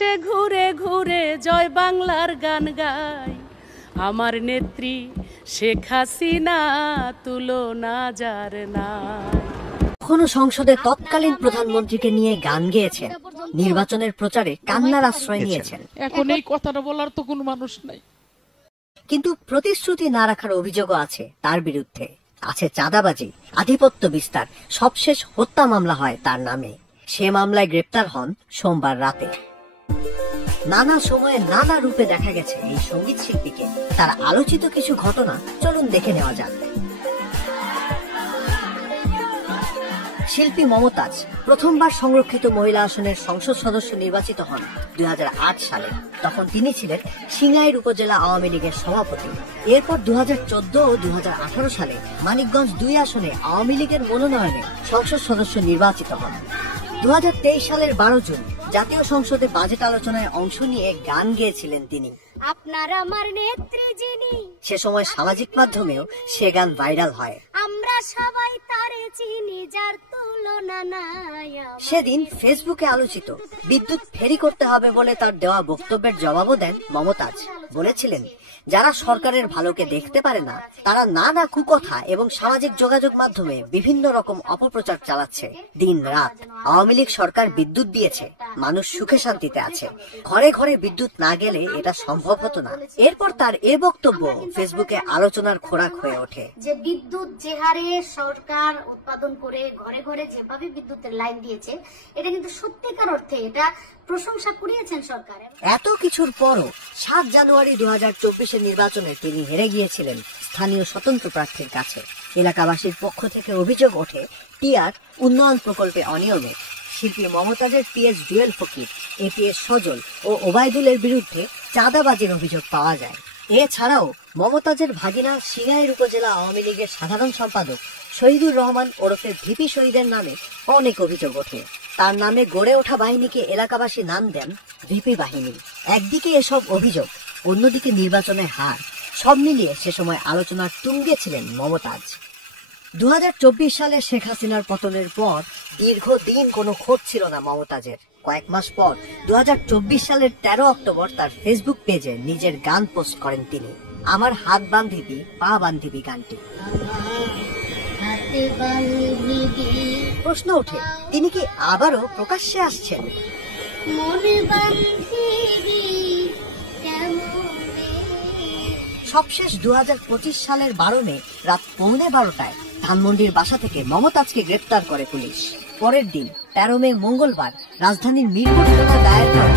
দেশে ঘুরে ঘুরে জয় বাংলার গান গাই, আমার নেত্রী শেখ হাসিনা তুলনা যার নাই। কখনো সংসদে তৎকালীন প্রধানমন্ত্রীকে নিয়ে গান গেয়েছেন, নির্বাচনের প্রচারে কান্নার আশ্রয় নিয়েছেন। এখন এই কথাটা বলার তো কোনো মানুষ নাই। কিন্তু প্রতিশ্রুতি না রাখার অভিযোগও আছে তার বিরুদ্ধে। আছে চাঁদাবাজি, আধিপত্য বিস্তার, সবশেষ হত্যা মামলা হয় তার নামে। সে মামলায় গ্রেপ্তার হন সোমবার রাতে। নানা সময়ে নানা রূপে দেখা গেছে এই সঙ্গীত শিল্পীকে। তার আলোচিত কিছু ঘটনা চলুন দেখে নেওয়া যাক। শিল্পী মমতাজ প্রথমবার সংরক্ষিত মহিলা আসনের সংসদ সদস্য নির্বাচিত হন 2008 সালে। তখন তিনি ছিলেন সিঙ্গাইর উপজেলা আওয়ামী লীগের সভাপতি। এরপর 2014 ও 2018 সালে মানিকগঞ্জ 2 আসনে আওয়ামী লীগের মনোনয়নে সংসদ সদস্য নির্বাচিত হন। 2023 সালের 12 জুন জাতীয় সংসদে বাজেট আলোচনায় অংশ নিয়ে গান গেয়েছিলেন তিনি। আপনার আমার নেত্রী যিনি, সে সময় সামাজিক মাধ্যমেও সে গান ভাইরাল হয়। আমরা সবাই তারে চিনি, যার তুলনা নাই। সেদিন ফেসবুকে আলোচিত বিদ্যুৎ ফেরি করতে হবে বলে তার দেওয়া বক্তব্যের জবাবও দেন মমতাজ। বলেছিলেন, যারা সরকারের ভালোকে দেখতে পারে না তারা নানা কুকথা এবং সামাজিক যোগাযোগ মাধ্যমে বিভিন্ন রকম অপপ্রচার চালাচ্ছে। দিন রাত আওয়ামী লীগ সরকার বিদ্যুৎ দিয়েছে, মানুষ সুখে শান্তিতে আছে। ঘরে ঘরে বিদ্যুৎ না গেলে এটা সম্ভব হতো না। এরপর তার এ বক্তব্য ফেসবুকে আলোচনার খোরাক হয়ে ওঠে। যে বিদ্যুৎ যে হারে সরকার উৎপাদন করে ঘরে ঘরে যেভাবে বিদ্যুতের লাইন দিয়েছে, এটা কিন্তু সত্যিকার অর্থে এটা প্রশংসা কুড়িয়েছেন সরকার। এত কিছুর পরও 7 জানুয়ারি 2024 নির্বাচনে তিনি হেরে গিয়েছিলেন স্থানীয় স্বতন্ত্র প্রার্থীর কাছে। এলাকাবাসীর পক্ষ থেকে অভিযোগ ওঠে টিআর উন্নয়ন প্রকল্পে অনিয়মে। শিল্পী মমতাজের পিএস জুয়েল ফকির, এপিএস সজল ও ওবায়দুলের বিরুদ্ধে চাঁদাবাজির অভিযোগ পাওয়া যায়। এছাড়াও মমতাজের ভাগিনা সিঙ্গাইর উপজেলা আওয়ামী লীগের সাধারণ সম্পাদক শহীদুর রহমান ওরফে ভিপি শহীদের নামে অনেক অভিযোগ ওঠে। তার নামে গড়ে ওঠা বাহিনীকে এলাকাবাসী নাম দেন ভিপি বাহিনী। একদিকে এসব অভিযোগ, অন্যদিকে নির্বাচনের হার, সব মিলিয়ে সে সময় আলোচনার তুঙ্গে ছিলেন মমতাজ। 2024 সালে শেখ হাসিনার পতনের পর দীর্ঘদিন কোনো খোঁজ ছিল না মমতাজের। কয়েক মাস পর 2024 সালের 13 অক্টোবর তার ফেসবুক পেজে নিজের গান পোস্ট করেন তিনি। আমার হাত বান্ধিবি পা বান্ধিবি গানটি। প্রশ্ন ওঠে, তিনি কি আবারও প্রকাশ্যে আসছেন? সবশেষ 2025 সালের 12 মে রাত 11:15টায় ধানমন্ডির বাসা থেকে মমতাজকে গ্রেপ্তার করে পুলিশ। পরের দিন 13 মে মঙ্গলবার রাজধানীর মিরপুর থানায় দায়ের করা